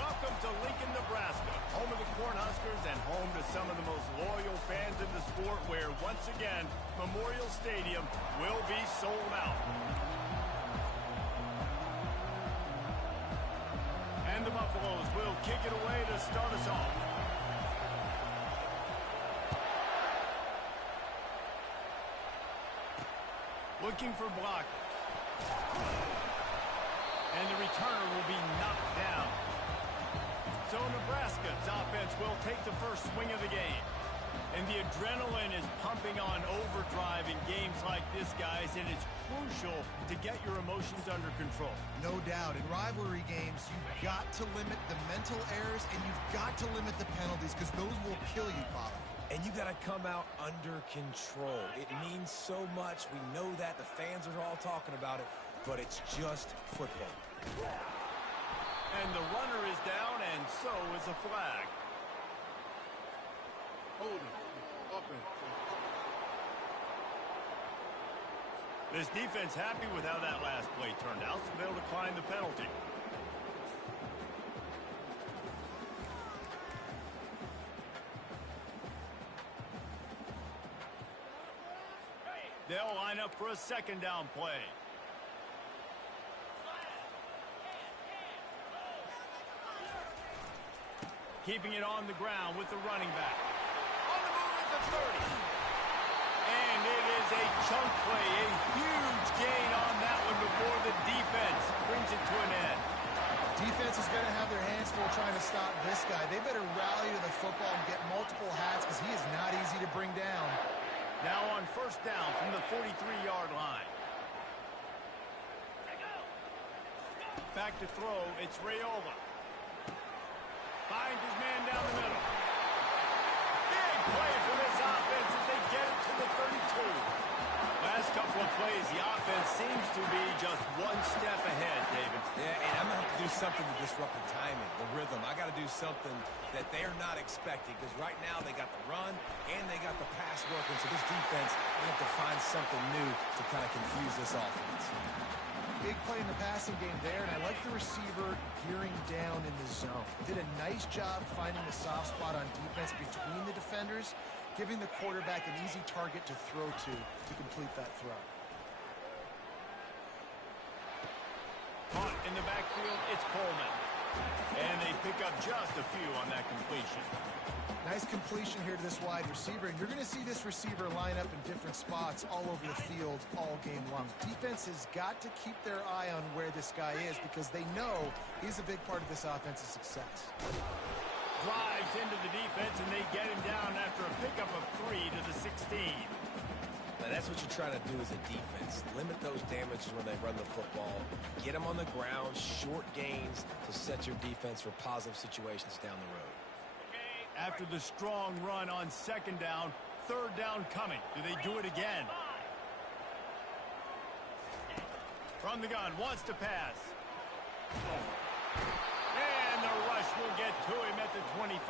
Welcome to Lincoln, Nebraska, home of the Cornhuskers and home to some of the most loyal fans in the sport where, once again, Memorial Stadium will be sold out. And the Buffaloes will kick it away to start us off. Looking for blockers. And the returner will be knocked down. So Nebraska's offense will take the first swing of the game. And the adrenaline is pumping on overdrive in games like this, guys, and it's crucial to get your emotions under control. No doubt. In rivalry games, you've got to limit the mental errors and you've got to limit the penalties because those will kill you, Bob. And you got to come out under control. It means so much. We know that. The fans are all talking about it, but it's just football. And the runner is down, and so is a flag. This defense happy with how that last play turned out, so they'll decline the penalty. They'll line up for a second down play. Keeping it on the ground with the running back. On the move at the 30. And it is a chunk play, a huge gain on that one before the defense brings it to an end. Defense is going to have their hands full trying to stop this guy. They better rally to the football and get multiple hats because he is not easy to bring down. Now on first down from the 43-yard line. Back to throw, it's Raiola. Finds his man down the middle. Big play for this offense as they get it to the 32. Last couple of plays, the offense seems to be just one step ahead, David. Yeah, and I'm going to have to do something to disrupt the timing, the rhythm. I got to do something that they're not expecting because right now they got the run and they got the pass working. So this defense, they have to find something new to kind of confuse this offense. Big play in the passing game there, and I like the receiver gearing down in the zone. Did a nice job finding the soft spot on defense between the defenders, giving the quarterback an easy target to throw to complete that throw. Caught in the backfield, it's Coleman. And they pick up just a few on that completion. Nice completion here to this wide receiver, and you're going to see this receiver line up in different spots all over the field all game long. Defense has got to keep their eye on where this guy is because they know he's a big part of this offense's success. Drives into the defense, and they get him down after a pickup of 3 to the 16. Now that's what you're trying to do as a defense. Limit those damages when they run the football. Get them on the ground, short gains to set your defense for positive situations down the road. After the strong run on second down, third down coming. Do they do it again? From the gun, wants to pass. And the rush will get to him at the 25.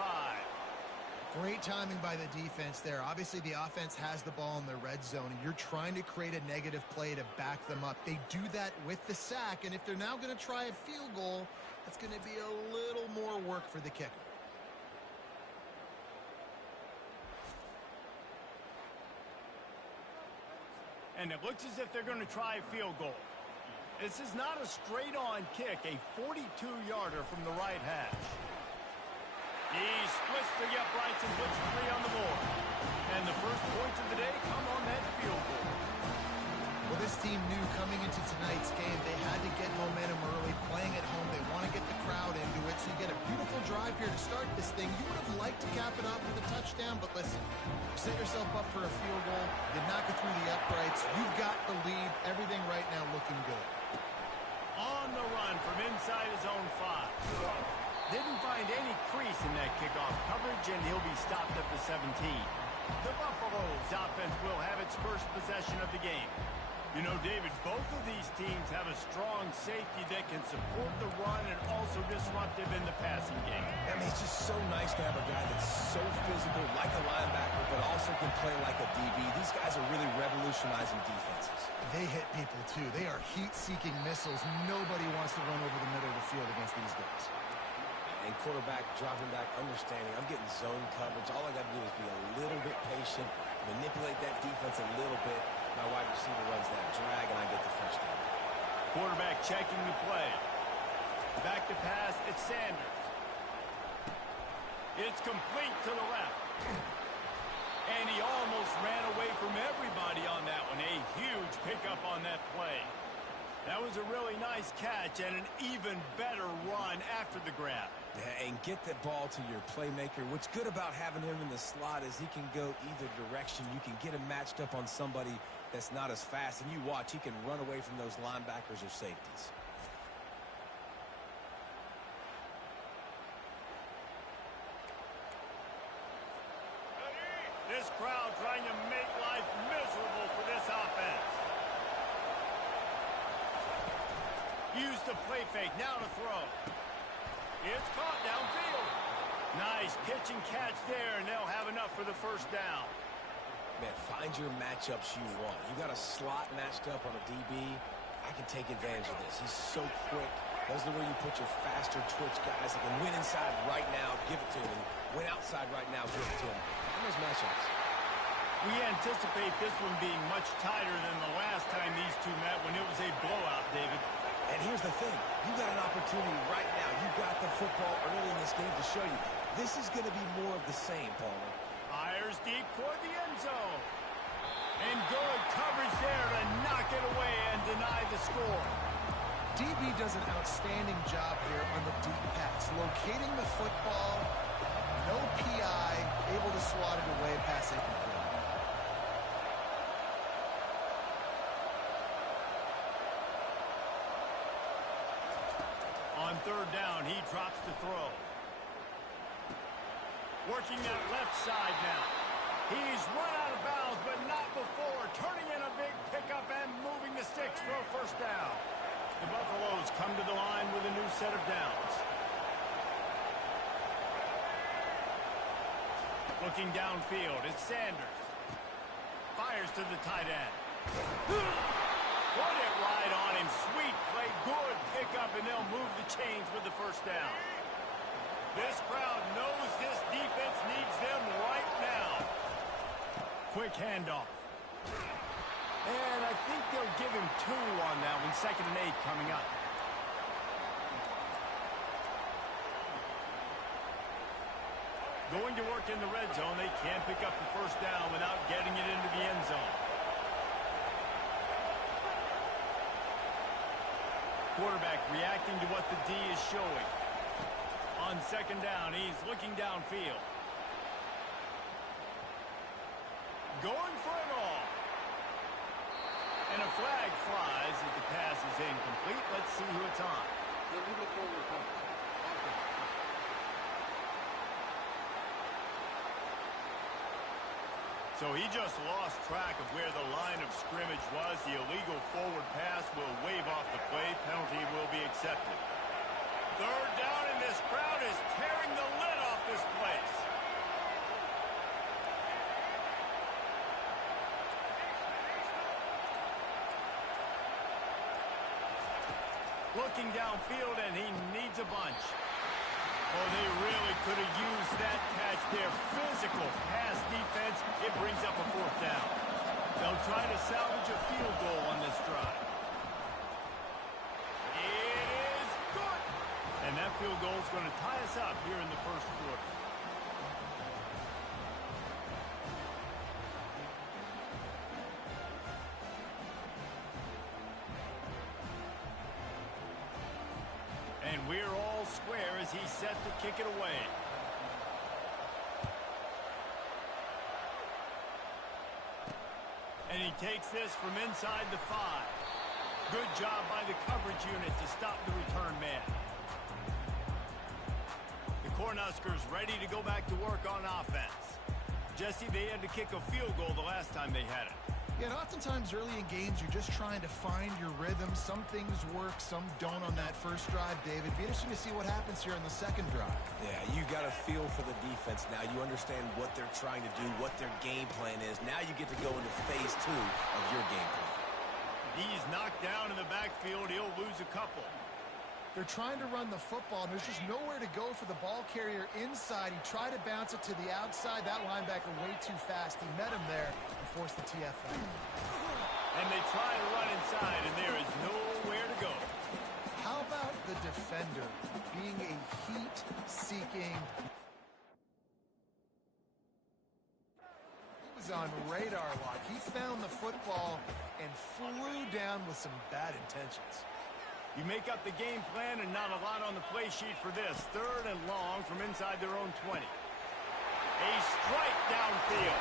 Great timing by the defense there. Obviously, the offense has the ball in the red zone, and you're trying to create a negative play to back them up. They do that with the sack, and if they're now going to try a field goal, that's going to be a little more work for the kicker. And it looks as if they're going to try a field goal. This is not a straight-on kick, a 42-yarder from the right hash. He splits the uprights and puts 3 on the board. And the first points of the day come on that field goal. Well, this team knew coming into tonight's game they had to get momentum early, playing at home. They want to get the crowd into it, so you get a beautiful drive here to start this thing. You would have liked to cap it off with a touchdown, but listen, set yourself up for a field goal. You knock it through the uprights. You've got the lead. Everything right now looking good. On the run from inside his own 5. Didn't find any crease in that kickoff coverage, and he'll be stopped at the 17. The Buffaloes offense will have its first possession of the game. You know, David, both of these teams have a strong safety that can support the run and also disruptive in the passing game. I mean, it's just so nice to have a guy that's so physical, like a linebacker, but also can play like a DB. These guys are really revolutionizing defenses. They hit people, too. They are heat-seeking missiles. Nobody wants to run over the middle of the field against these guys. And quarterback dropping back, understanding I'm getting zone coverage. All I got to do is be a little bit patient, manipulate that defense a little bit. My wide receiver runs that drag, and I get the first down. Quarterback checking the play. Back to pass, it's Sanders. It's complete to the left. And he almost ran away from everybody on that one. A huge pickup on that play. That was a really nice catch and an even better run after the grab. Yeah, and get the ball to your playmaker. What's good about having him in the slot is he can go either direction. You can get him matched up on somebody that's not as fast, and you watch, he can run away from those linebackers or safeties. This crowd trying to make life miserable for this offense. Use the play fake, now to throw. It's caught downfield. Nice pitch and catch there, and they'll have enough for the first down. Man, find your matchups you want. You got a slot matched up on a DB. I can take advantage of this. He's so quick. Those are where you put your faster twitch guys that can win inside right now, give it to him. Win outside right now, give it to him. Find those matchups. We anticipate this one being much tighter than the last time these two met when it was a blowout, David. And here's the thing. You got an opportunity right now. You got the football early in this game to show you. This is going to be more of the same, Palmer. Fires deep toward the end zone. And good coverage there to knock it away and deny the score. DB does an outstanding job here on the deep pass, locating the football, no PI, able to swat it away, pass incomplete. On third down, he drops the throw. Working that left side now. He's run out of bounds, but not before. Turning in a big pickup and moving the sticks for a first down. The Buffaloes come to the line with a new set of downs. Looking downfield, it's Sanders. Fires to the tight end. Put it right on him. Sweet play, good pickup, and they'll move the chains with the first down. This crowd knows this defense needs them right now. Quick handoff. And I think they'll give him 2 on that one. 2nd and 8 coming up. Going to work in the red zone. They can't pick up the first down without getting it into the end zone. Quarterback reacting to what the D is showing. On 2nd down, he's looking downfield. Going for it all. And a flag flies as the pass is incomplete. Let's see who it's on. So he just lost track of where the line of scrimmage was. The illegal forward pass will wave off the play. Penalty will be accepted. Third down, and this crowd is tearing the lid off this place. Looking downfield, and he needs a bunch. Oh, they really could have used that catch there. Physical pass defense. It brings up a 4th down. They'll try to salvage a field goal on this drive. It is good. And that field goal is going to tie us up here in the first quarter. And we're all square as he's set to kick it away. And he takes this from inside the 5. Good job by the coverage unit to stop the return man. The Cornhuskers ready to go back to work on offense. Jesse, they had to kick a field goal the last time they had it. Yeah, and oftentimes early in games, you're just trying to find your rhythm. Some things work, some don't on that first drive, David. Be interesting to see what happens here on the second drive. Yeah, you got a feel for the defense now. You understand what they're trying to do, what their game plan is. Now you get to go into phase 2 of your game plan. He's knocked down in the backfield. He'll lose a couple. They're trying to run the football, and there's just nowhere to go for the ball carrier inside. He tried to bounce it to the outside. That linebacker way too fast. He met him there and forced the TFL. And they try to run inside, and there is nowhere to go. How about the defender being a heat-seeking... He was on radar lock. He found the football and flew down with some bad intentions. You make up the game plan and not a lot on the play sheet for this. 3rd and long from inside their own 20. A strike downfield.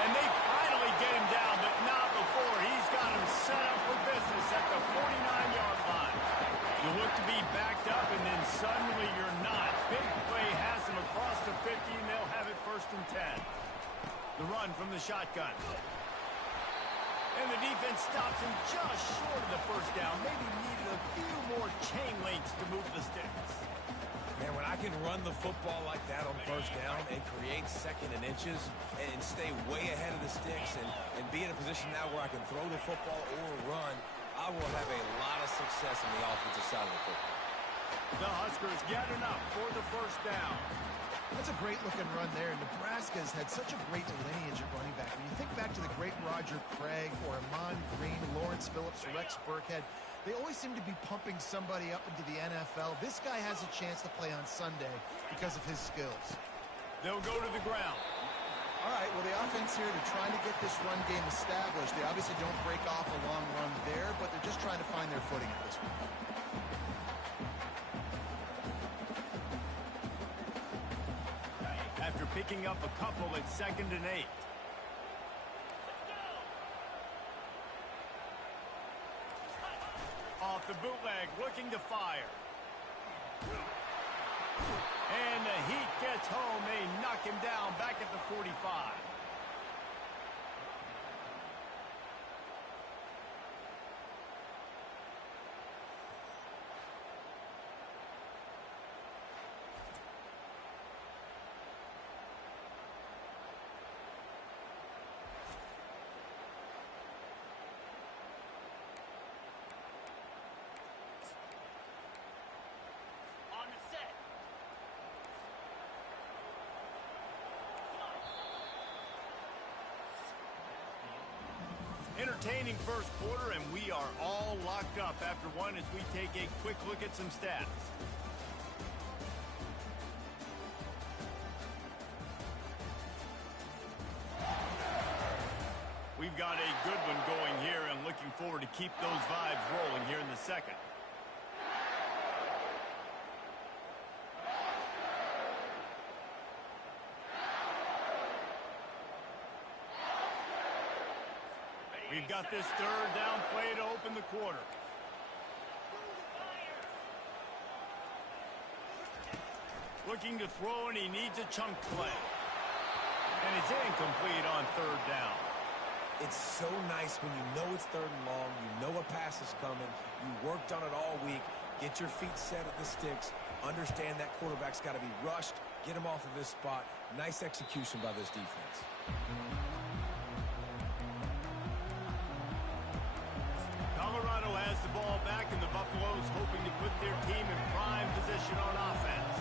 And they finally get him down, but not before. He's got him set up for business at the 49-yard line. You look to be backed up, and then suddenly you're not. Big play has him across the 50, and they'll have it 1st and 10. The run from the shotgun. And the defense stops him just short of the 1st down. Maybe needed a few more chain links to move the sticks. Man, when I can run the football like that on 1st down and create 2nd and inches and stay way ahead of the sticks and be in a position now where I can throw the football or run, I will have a lot of success on the offensive side of the football. The Huskers get enough for the 1st down. That's a great-looking run there. Nebraska's had such a great lineage at running back. When you think back to the great Roger Craig or Amon Green, Lawrence Phillips, Rex Burkhead, they always seem to be pumping somebody up into the NFL. This guy has a chance to play on Sunday because of his skills. They'll go to the ground. All right, well, the offense here, they're trying to get this run game established. They obviously don't break off a long run there, but they're just trying to find their footing at this point. After picking up a couple at 2nd and 8. Off the bootleg, looking to fire. And the heat gets home. They knock him down back at the 45. Entertaining 1st quarter, and we are all locked up after one as we take a quick look at some stats. We've got a good one going here and looking forward to keep those vibes rolling here in the 2nd. We've got this 3rd down play to open the quarter. Looking to throw, and he needs a chunk play. And it's incomplete on 3rd down. It's so nice when you know it's 3rd and long, you know a pass is coming, you worked on it all week, get your feet set at the sticks, understand that quarterback's got to be rushed, get him off of this spot. Nice execution by this defense. Colorado has the ball back, and the Buffaloes hoping to put their team in prime position on offense.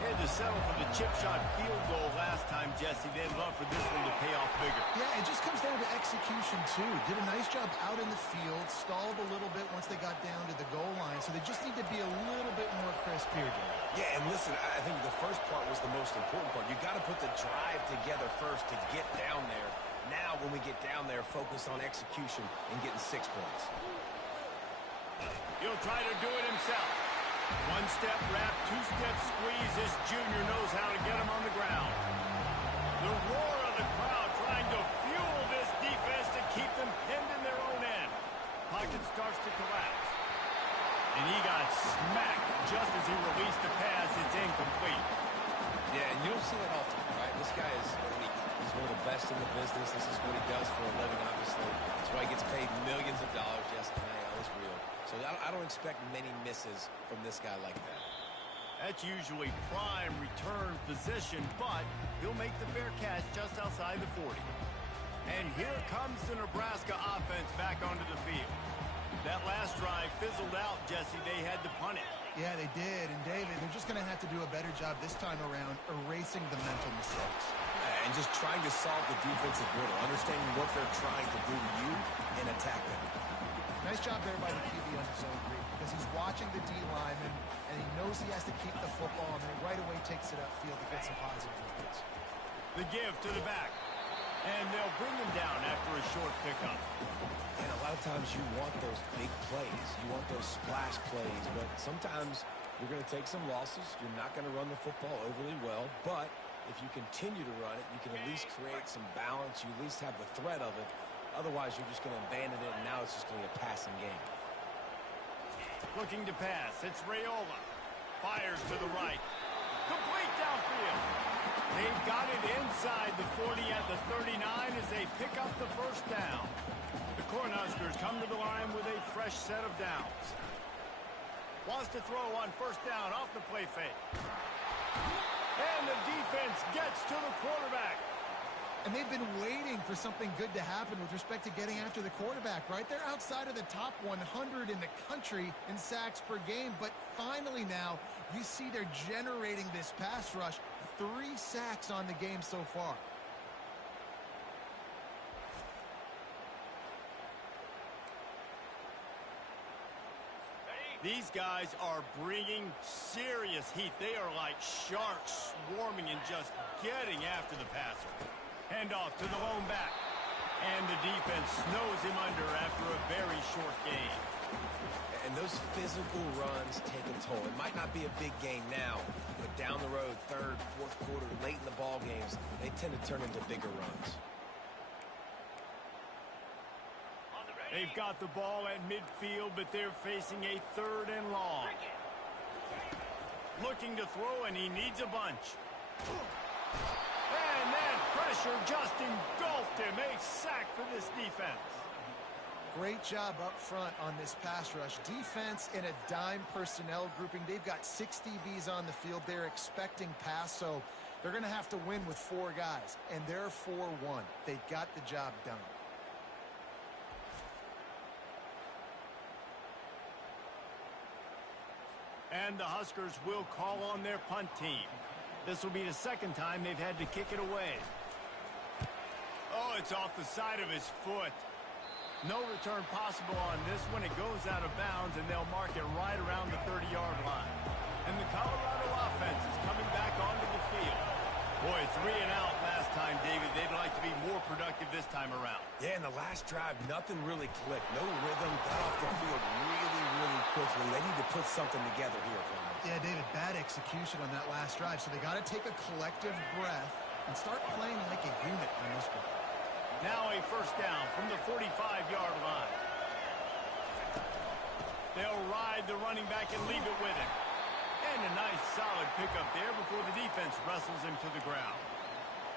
They had to settle for the chip shot field goal last time, Jesse. They'd love for this one to pay off bigger. Yeah, it just comes down to execution, too. Did a nice job out in the field, stalled a little bit once they got down to the goal line, so they just need to be a little bit more crisp here, Jimmy. Yeah, and listen, I think the first part was the most important part. You got to put the drive together first to get down there. Now, when we get down there, focus on execution and getting 6 points. He'll try to do it himself. 1-step wrap, 2-step squeeze. This junior knows how to get him on the ground. The roar of the crowd trying to fuel this defense to keep them pinned in their own end. Pocket starts to collapse. And he got smacked just as he released the pass. It's incomplete. Yeah, and you don't see that often, right? This guy is elite. He's one of the best in the business. This is what he does for a living, obviously. That's why he gets paid millions of dollars. Yes, Ncaa is real. So I don't expect many misses from this guy like that. That's usually prime return position, but he'll make the fair catch just outside the 40. And here comes the Nebraska offense back onto the field. That last drive fizzled ruled out, Jesse. They had to punt it. Yeah, they did. And, David, they're just going to have to do a better job this time around erasing the mental mistakes. And just trying to solve the defensive riddle, understanding what they're trying to do to you and attack them. Nice job there by the QB on his own read, because he's watching the D lineman, and he knows he has to keep the football, and then right away takes it upfield to get some positive yards. The give to the back. And they'll bring him down after a short pickup. And a lot of times you want those big plays. You want those splash plays. But sometimes you're going to take some losses. You're not going to run the football overly well. But if you continue to run it, you can at least create some balance. You at least have the threat of it. Otherwise, you're just going to abandon it, and now it's just going to be a passing game. Looking to pass. It's Raiola. Fires to the right. Complete downfield. They've got it inside the 40 at the 39 as they pick up the first down. The Cornhuskers come to the line with a fresh set of downs. Wants to throw on first down off the play fake. And the defense gets to the quarterback. And they've been waiting for something good to happen with respect to getting after the quarterback, right? They're outside of the top 100 in the country in sacks per game. But finally now, you see they're generating this pass rush. 3 sacks on the game so far. These guys are bringing serious heat. They are like sharks swarming and just getting after the passer. Handoff to the lone back. And the defense snows him under after a very short game. And those physical runs take a toll. It might not be a big game now, but down the road, third, fourth quarter, late in the ball games, they tend to turn into bigger runs. They've got the ball at midfield, but they're facing a 3rd and long. Looking to throw, and he needs a bunch. And that pressure just engulfed him. A sack for this defense. Great job up front on this pass rush. Defense in a dime personnel grouping. They've got 6 DBs on the field. They're expecting pass, so they're going to have to win with 4 guys. And they're 4-1. They got the job done. And the Huskers will call on their punt team. This will be the 2nd time they've had to kick it away. Oh, it's off the side of his foot. No return possible on this one. It goes out of bounds, and they'll mark it right around the 30-yard line. And the Colorado offense is coming back onto the field. Boy, 3 and out last time, David. They'd like to be more productive this time around. Yeah, in the last drive, nothing really clicked. No rhythm. Got off the field really, really quickly. They need to put something together here, Palmer. Yeah, David, bad execution on that last drive. So they got to take a collective breath and start playing like a unit on this one. Now a first down from the 45-yard line. They'll ride the running back and leave it with him. And a nice solid pickup there before the defense wrestles him to the ground.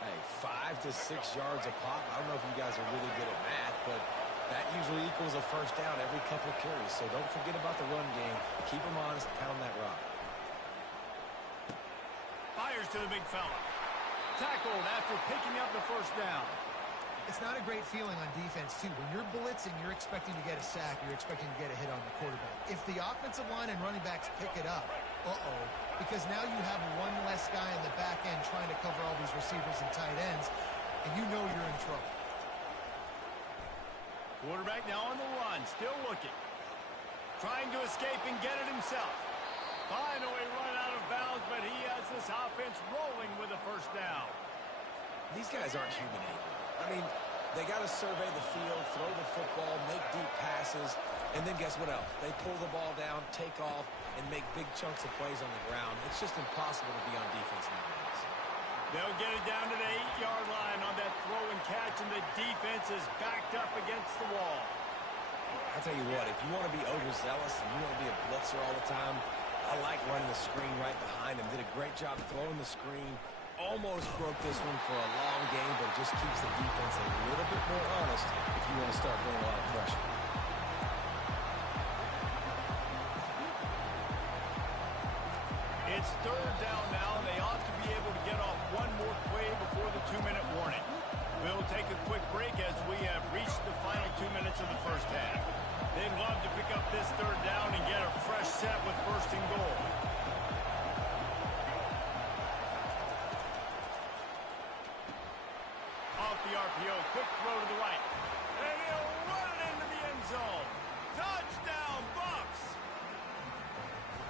Hey, 5 to 6 yards a pop. I don't know if you guys are really good at math, but that usually equals a first down every couple of carries. So don't forget about the run game. Keep them honest, pound that rock. Fires to the big fella. Tackled after picking up the first down. It's not a great feeling on defense, too. When you're blitzing, you're expecting to get a sack. You're expecting to get a hit on the quarterback. If the offensive line and running backs pick it up, because now you have one less guy in the back end trying to cover all these receivers and tight ends, and you know you're in trouble. Quarterback now on the run, still looking. Trying to escape and get it himself. Finally run out of bounds, but he has this offense rolling with a first down. These guys aren't human anymore. I mean, they got to survey the field, throw the football, make deep passes, and then guess what else? They pull the ball down, take off, and make big chunks of plays on the ground. It's just impossible to be on defense nowadays. They'll get it down to the 8-yard line on that throw and catch, and the defense is backed up against the wall. I tell you what, if you want to be overzealous and you want to be a blitzer all the time, I like running the screen right behind him. Did a great job throwing the screen. Almost broke this one for a long game, but it just keeps the defense a little bit more honest if you want to start bringing a lot of pressure. It's 3rd down now. They ought to be able to get off one more play before the 2-minute warning. We'll take a quick break as we have reached the final 2 minutes of the first half. They'd love to pick up this third down and get a fresh set with first and goal. Off the RPO, quick throw to the right. And he'll run it into the end zone. Touchdown, Bucs!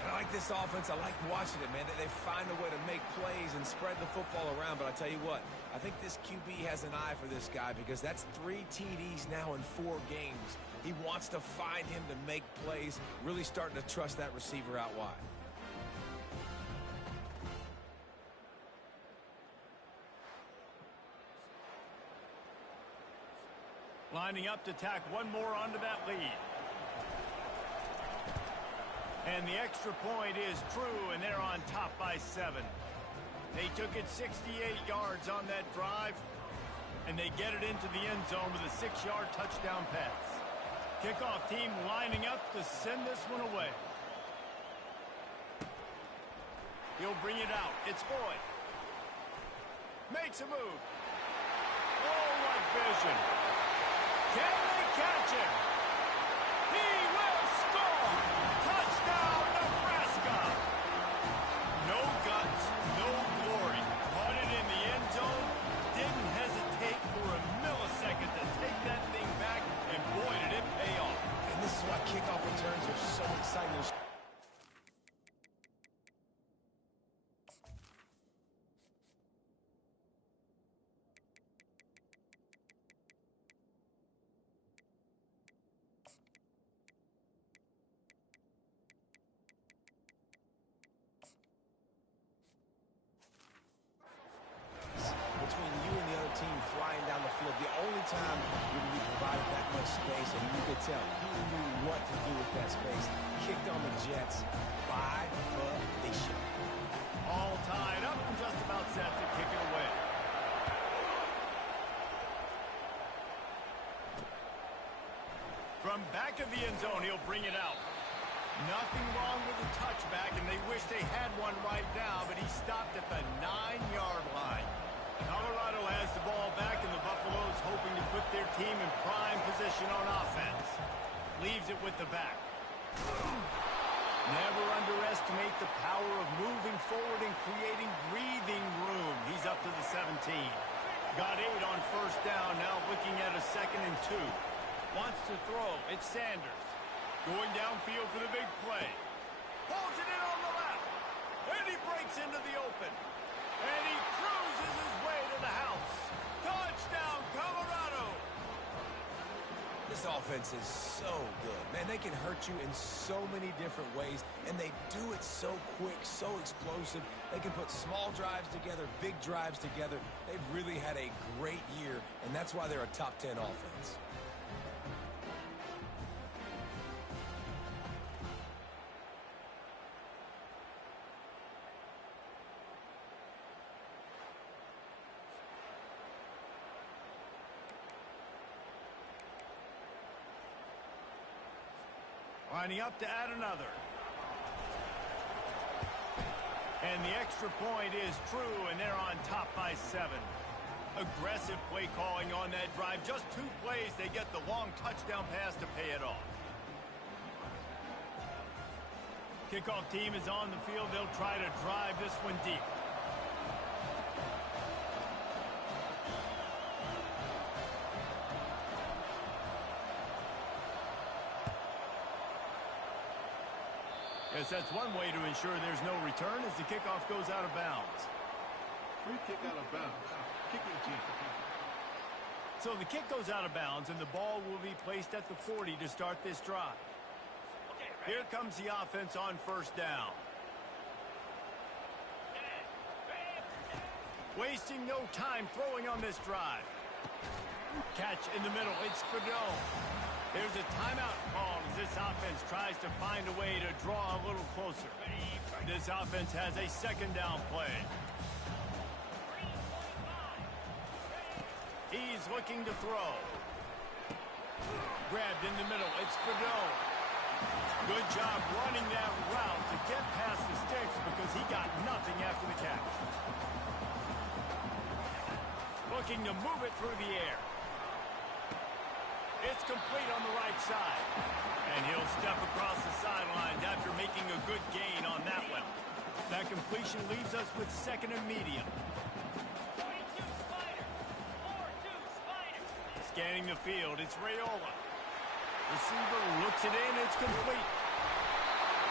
And I like this offense. I like watching it, man. They find a way to make plays and spread the football around. But I tell you what, I think this QB has an eye for this guy because that's 3 TDs now in 4 games. He wants to find him to make plays, really starting to trust that receiver out wide. Lining up to tack one more onto that lead. And the extra point is true, and they're on top by 7. They took it 68 yards on that drive, and they get it into the end zone with a 6-yard touchdown pass. Kickoff team lining up to send this one away. He'll bring it out. It's Boyd. Makes a move. Oh, what vision. Can they catch him? He will score! Touchdown, Nebraska! No guts, no glory. Caught it in the end zone. Didn't hesitate for a millisecond to take that thing back, and boy, did it pay off. And this is why kickoff returns are so exciting. Between you and the other team flying down the field, the only time you can be provided that much space, and you could tell he knew what to do with that space. Kicked on the Jets by volition. All tied up and just about set to kick it away. From back of the end zone, he'll bring it out. Nothing wrong with the touchback, and they wish they had one right now, but he stopped at the 9-yard line. Colorado has the ball back, and the Buffaloes hoping to put their team in prime position on offense. Leaves it with the back. Never underestimate the power of moving forward and creating breathing room. He's up to the 17. Got 8 on first down, now looking at a 2nd and 2. Wants to throw. It's Sanders. Going downfield for the big play. Pulls it in on the left. And he breaks into the open. And he cruises his way to the house. Touchdown, Colorado! This offense is so good. Man, they can hurt you in so many different ways, and they do it so quick, so explosive. They can put small drives together, big drives together. They've really had a great year, and that's why they're a top 10 offense. Lining up to add another. And the extra point is true, and they're on top by 7. Aggressive play calling on that drive. Just 2 plays, they get the long touchdown pass to pay it off. Kickoff team is on the field. They'll try to drive this one deep. Yes, that's one way to ensure there's no return as the kickoff goes out of bounds. Free kick out of bounds. Kicking team. So the kick goes out of bounds, and the ball will be placed at the 40 to start this drive. Here comes the offense on first down. Wasting no time throwing on this drive. Catch in the middle. It's Fadone. There's a timeout called as this offense tries to find a way to draw a little closer. This offense has a 2nd down play. He's looking to throw. Grabbed in the middle. It's Fadone. Good job running that route to get past the sticks because he got nothing after the catch. Looking to move it through the air. It's complete on the right side. And he'll step across the sidelines after making a good gain on that one. That completion leaves us with second and medium. Scanning the field, it's Raiola. Receiver looks it in, it's complete.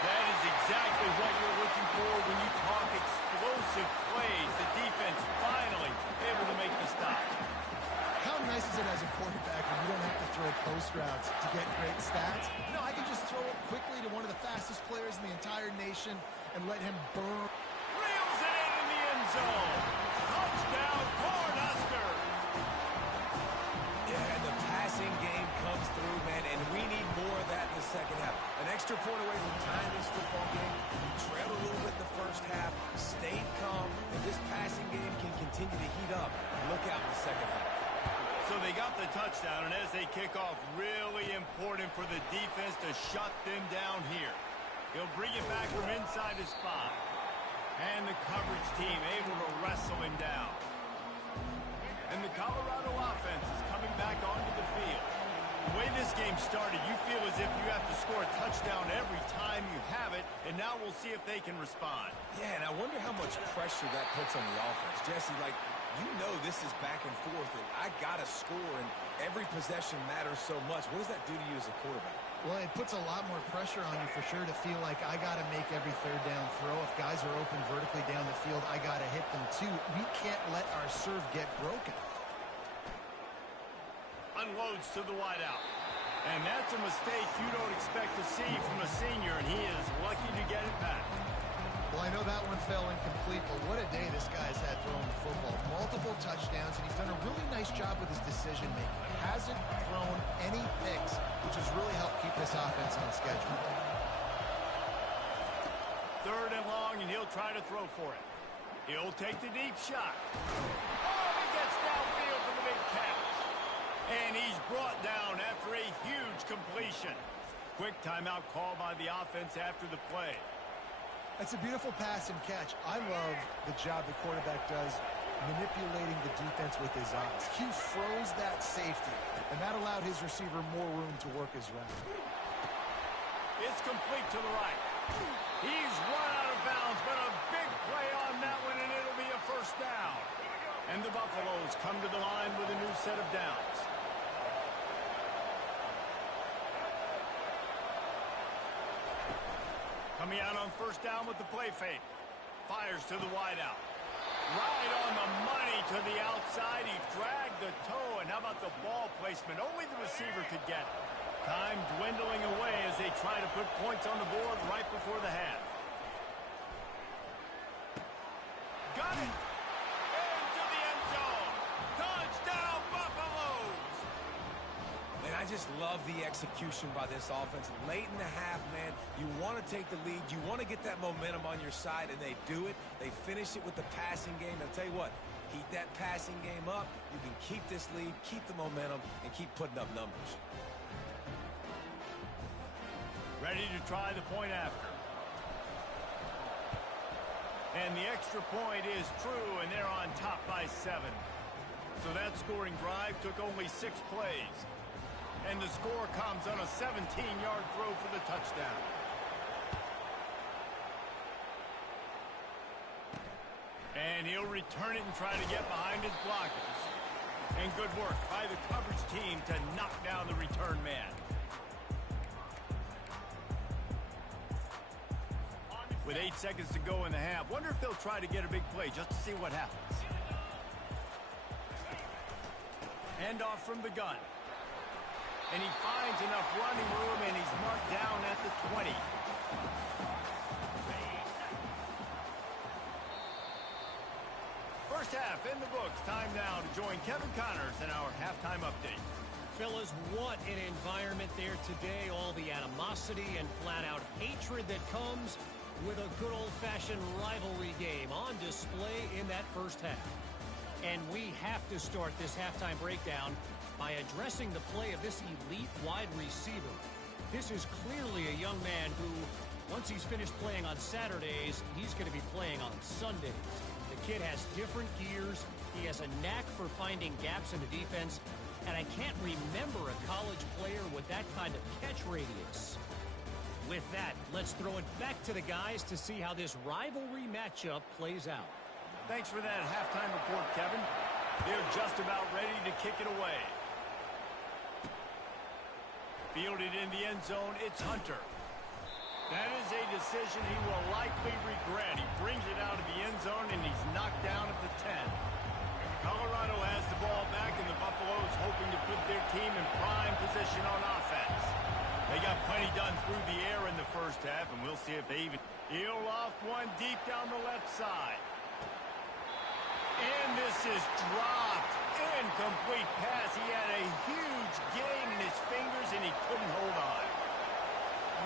That is exactly what you're looking for when you talk explosive plays. The defense finally able to make the stop. How nice is it as a quarterback when you don't have to throw post routes to get great stats? No, I can just throw it quickly to one of the fastest players in the entire nation and let him burn. Reels it in the end zone. Touchdown, Cornhuskers. Yeah, and the passing game comes through, man, and we need more of that in the second half. An extra point away from tying this football game. We trailed a little bit in the first half, stayed calm, and this passing game can continue to heat up. Look out in the second half. So they got the touchdown, and as they kick off, really important for the defense to shut them down here. He'll bring it back from inside his spot. And the coverage team able to wrestle him down. And the Colorado offense is coming back onto the field. The way this game started, you feel as if you have to score a touchdown every time you have it, and now we'll see if they can respond. Yeah, and I wonder how much pressure that puts on the offense. Jesse, like, you know this is back and forth, and I got to score, and every possession matters so much. What does that do to you as a quarterback? Well, it puts a lot more pressure on you for sure to feel like I got to make every third down throw. If guys are open vertically down the field, I got to hit them too. We can't let our serve get broken. Unloads to the wideout. And that's a mistake you don't expect to see from a senior, and he is lucky to get it back. Well, I know that one fell incomplete, but what a day this guy's had throwing the football. Multiple touchdowns, and he's done a really nice job with his decision-making. He hasn't thrown any picks, which has really helped keep this offense on schedule. Third and long, and he'll try to throw for it. He'll take the deep shot. Oh, he gets downfield for the big catch. And he's brought down after a huge completion. Quick timeout call by the offense after the play. That's a beautiful pass and catch. I love the job the quarterback does manipulating the defense with his eyes. He froze that safety, and that allowed his receiver more room to work his route. It's complete to the right. He's run out of bounds, but a big play on that one, and it'll be a first down. And the Buffaloes come to the line with a new set of downs. Coming out on first down with the play fake. Fires to the wideout. Right on the money to the outside. He dragged the toe, and how about the ball placement? Only the receiver could get it. Time dwindling away as they try to put points on the board right before the half. Got it! Into the end zone! Touchdown, Buffaloes! Man, I just love the execution by this offense. Late in the half, man, you want to take the lead. You want to get that momentum on your side, and they do it. They finish it with the passing game. I'll tell you what, heat that passing game up. You can keep this lead, keep the momentum, and keep putting up numbers. Ready to try the point after. And the extra point is true, and they're on top by 7. So that scoring drive took only 6 plays. And the score comes on a 17-yard throw for the touchdown. And he'll return it and try to get behind his blockers. And good work by the coverage team to knock down the return man. With 8 seconds to go in the half, wonder if they'll try to get a big play just to see what happens. Hand off from the gun. And he finds enough running room, and he's marked down at the 20. First half in the books. Time now to join Kevin Connors in our halftime update. Fellas, what an environment there today. All the animosity and flat-out hatred that comes with a good old-fashioned rivalry game on display in that first half. And we have to start this halftime breakdown by addressing the play of this elite wide receiver. This is clearly a young man who, once he's finished playing on Saturdays, he's going to be playing on Sundays. The kid has different gears. He has a knack for finding gaps in the defense. and I can't remember a college player with that kind of catch radius. With that, let's throw it back to the guys to see how this rivalry matchup plays out. Thanks for that halftime report, Kevin. They're just about ready to kick it away. Fielded in the end zone, it's Hunter. That is a decision he will likely regret. He brings it out of the end zone, and he's knocked down at the 10. Colorado has the ball back, and the Buffaloes hoping to put their team in prime position on offense. They got plenty done through the air in the first half, and we'll see if they even... He'll loft one deep down the left side. And this is dropped. Incomplete pass. He had a huge gain in his fingers, and he couldn't hold on.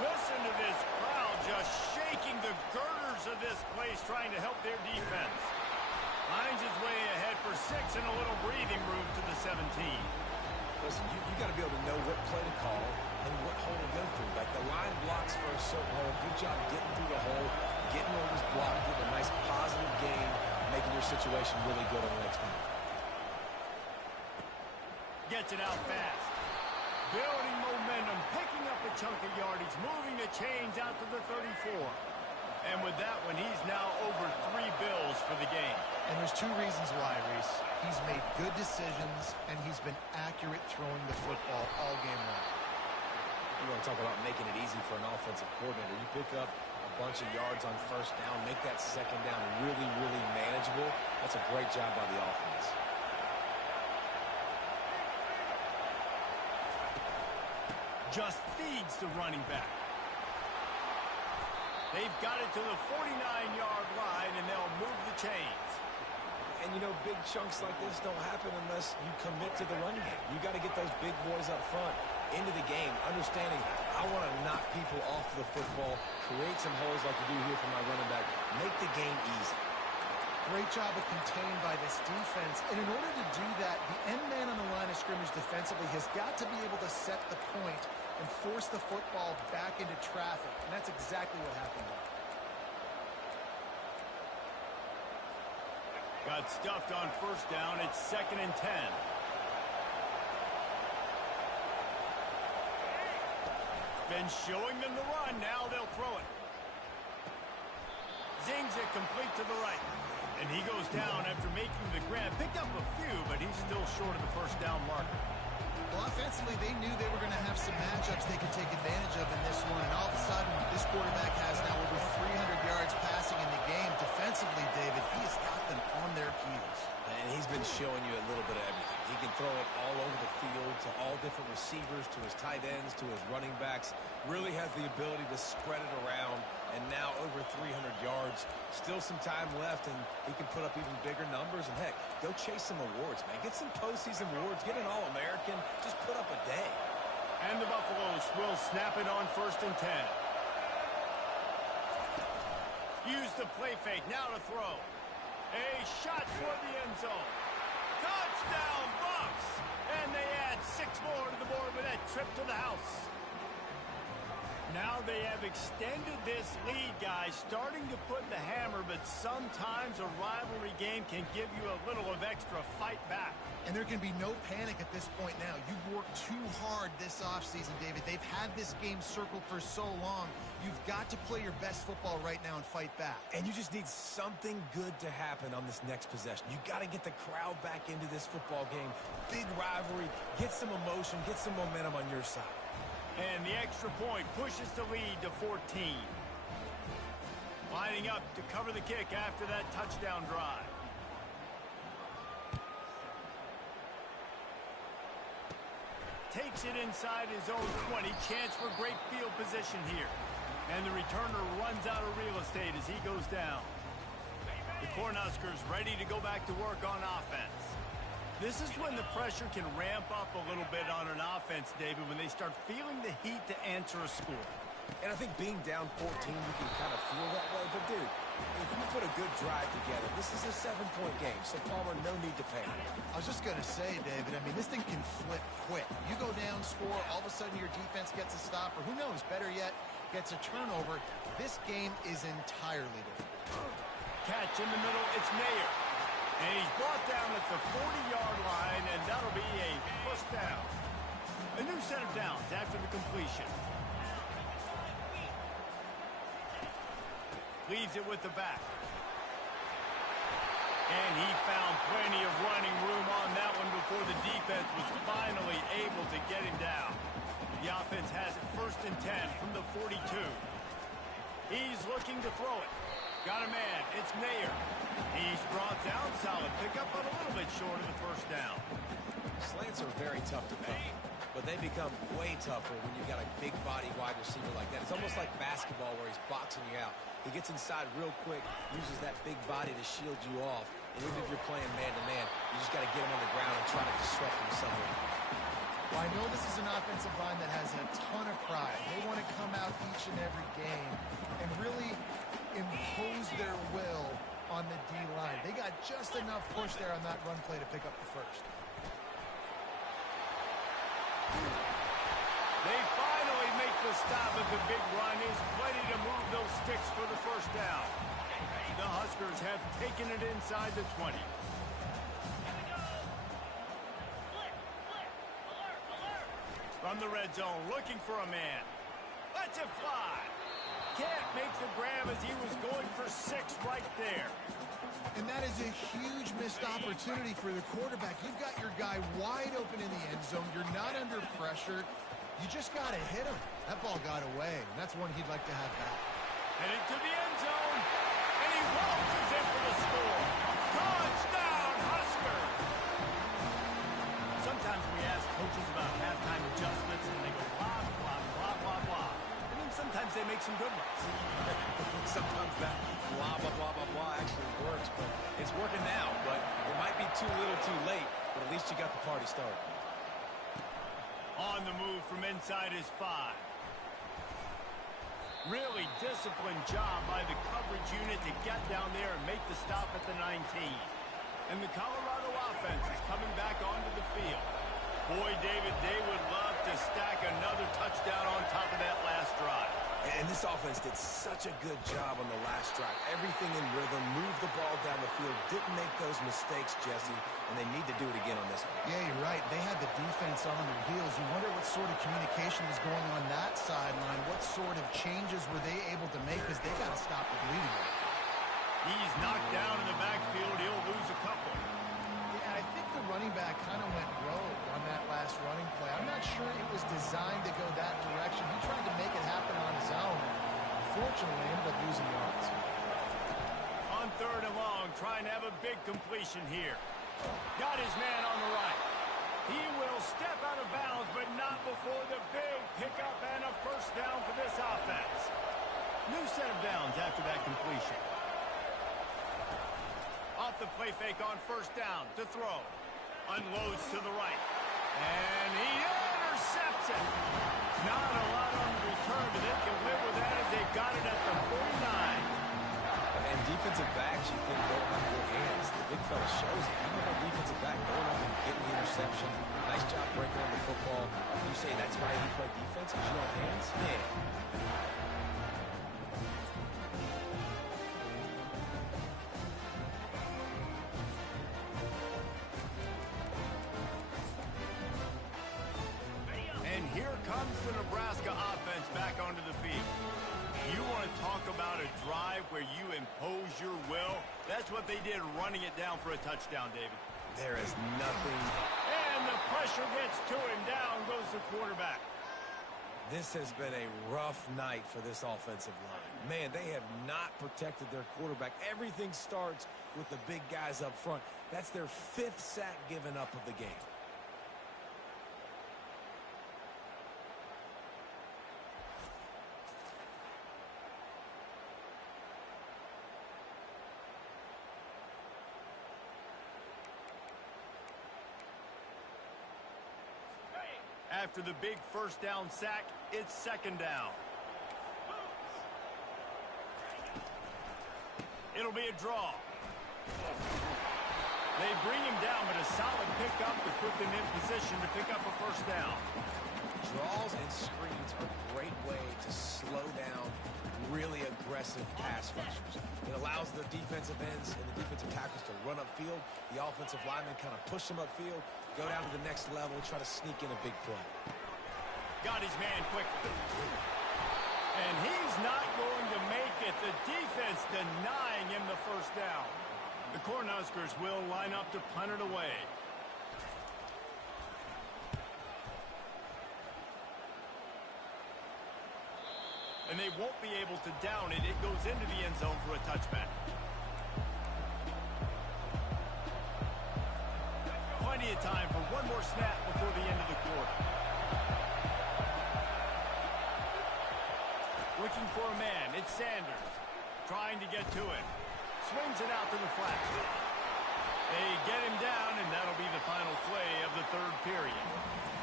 Listen to this crowd just shaking the girders of this place, trying to help their defense. Finds his way ahead for 6 and a little breathing room to the 17. Listen, you got to be able to know what play to call and what hole to go through. Like the line blocks for a certain hole. Good job getting through the hole, getting over his block, getting a nice positive gain, making your situation really good on the next one. Gets it out fast. Building momentum, picking up a chunk of yardage, moving the chains out to the 34. And with that one, he's now over 3 bills for the game. And there's 2 reasons why, Reese. He's made good decisions, and he's been accurate throwing the football all game long. You want to talk about making it easy for an offensive coordinator. You pick up a bunch of yards on first down, make that second down really, really manageable. That's a great job by the offense. Just feeds the running back. They've got it to the 49-yard line, and they'll move the chains. And, you know, big chunks like this don't happen unless you commit to the run game. You got to get those big boys up front into the game, understanding I want to knock people off the football, create some holes like you do here for my running back, make the game easy. Great job of contained by this defense. And in order to do that, the end man on the line of scrimmage defensively has got to be able to set the point and force the football back into traffic. And that's exactly what happened there. Got stuffed on first down. It's 2nd and 10. Been showing them the run. Now they'll throw it. Zings it complete to the right. And he goes down after making the grab. Picked up a few, but he's still short of the first down marker. Well, offensively, they knew they were going to have some matchups they could take advantage of in this one. And all of a sudden, this quarterback has now over 300 yards passing in the game. Defensively, David, he has got them on their heels. And he's been showing you a little bit of everything. He can throw it all over the field to all different receivers, to his tight ends, to his running backs. Really has the ability to spread it around. And now over 300 yards. Still some time left, and he can put up even bigger numbers. And, heck, go chase some awards, man. Get some postseason awards. Get an All-American. Just put up a day. And the Buffaloes will snap it on 1st and 10. Use the play fake. Now to throw. A shot toward the end zone. Touchdown, Bucs! And they add 6 more to the board with that trip to the house. Now they have extended this lead, guys, starting to put the hammer, but sometimes a rivalry game can give you a little of extra fight back. And there can be no panic at this point now. You've worked too hard this offseason, David. They've had this game circled for so long. You've got to play your best football right now and fight back. And you just need something good to happen on this next possession. You got to get the crowd back into this football game. Big rivalry. Get some emotion. Get some momentum on your side. And the extra point pushes the lead to 14. Lining up to cover the kick after that touchdown drive. Takes it inside his own 20. Chance for great field position here. And the returner runs out of real estate as he goes down. The Cornhuskers ready to go back to work on offense. This is when the pressure can ramp up a little bit on an offense, David, when they start feeling the heat to answer a score. And I think being down 14, you can kind of feel that way. But, dude, if you put a good drive together, this is a 7-point game. So, Palmer, no need to panic. I was just going to say, David, I mean, this thing can flip quick. You go down, score, all of a sudden your defense gets a stop, or who knows, better yet, gets a turnover. This game is entirely different. Catch in the middle, it's Mayer. And he's brought down at the 40-yard line, and that'll be a first down. A new set of downs after the completion. Leaves it with the back. And he found plenty of running room on that one before the defense was finally able to get him down. The offense has it 1st and 10 from the 42. He's looking to throw it. Got a man. It's Ncaa. He's brought down. Solid pickup, but a little bit short of the first down. Slants are very tough to cover, but they become way tougher when you've got a big body wide receiver like that. It's almost like basketball where he's boxing you out. He gets inside real quick, uses that big body to shield you off. And even if you're playing man-to-man, you just got to get him on the ground and try to disrupt him somewhere. Well, I know this is an offensive line that has a ton of pride. They want to come out each and every game and really impose their will on the D-line. They got just enough push there on that run play to pick up the first. They finally make the stop at the big run. Is plenty to move those sticks for the first down. The Huskers have taken it inside the 20. From the red zone, looking for a man. Lets it fly. Can't make the grab as he was going for 6 right there. And that is a huge missed opportunity for the quarterback. You've got your guy wide open in the end zone. You're not under pressure. You just got to hit him. That ball got away, and that's one he'd like to have back. Heading to the end zone, and he waltzes in for the score. Touchdown, Husker! Sometimes we ask coaches about halftime adjustments, and they go blah, blah, blah, blah, blah. And then sometimes they make some good ones. Sometimes that blah, blah, blah, blah, blah actually works, but it's working now. But it might be too little too late, but at least you got the party started. On the move from inside his 5. Really disciplined job by the coverage unit to get down there and make the stop at the 19. And the Colorado offense is coming back onto the field. Boy, David, they would love to stack another touchdown on top of that last drive. And this offense did such a good job on the last drive. Everything in rhythm, moved the ball down the field, didn't make those mistakes, Jesse, and they need to do it again on this one. Yeah, you're right. They had the defense on their heels. You wonder what sort of communication was going on that sideline. What sort of changes were they able to make because they got to stop the bleeding. He's knocked down in the backfield. He'll lose a couple. Yeah, I think the running back kind of went rogue on that last running play. I'm not sure it was designed to go that direction. He tried to make it happen on his own. Unfortunately, ended up losing yards. On 3rd and long, trying to have a big completion here. Got his man on the right. He will step out of bounds, but not before the big pickup and a first down for this offense. New set of downs after that completion. Off the play fake on 1st down to throw. Unloads to the right. And he intercepts it. Not a lot on the return, but they can live with that as they've got it at the 49. And defensive backs, you think, don't have good hands. The big fella shows it. How about a defensive back going up and getting the interception? Nice job breaking on the football. You say that's why he played defense? Because you don't have hands? Yeah. And here comes the Nebraska offense back onto the field. You want to talk about a drive where you impose your will? That's what they did, running it down for a touchdown, David. There is nothing. And the pressure gets to him. Down goes the quarterback. This has been a rough night for this offensive line. Man, they have not protected their quarterback. Everything starts with the big guys up front. That's their 5th sack given up of the game. After the big first down sack, it's 2nd down. It'll be a draw. They bring him down, but a solid pickup to put them in position to pick up a first down. Draws and screens are a great way to slow down really aggressive aggressive pass rushers. It allows the defensive ends and the defensive tackles to run upfield. The offensive linemen kind of push them upfield, go down to the next level, try to sneak in a big play. Got his man quickly. And he's not going to make it. The defense denying him the first down. The Cornhuskers will line up to punt it away. And they won't be able to down it. It goes into the end zone for a touchback. Plenty of time for one more snap before the end of the quarter. Looking for a man. It's Sanders. Trying to get to it. Swings it out to the flat. They get him down, and that'll be the final play of the third period.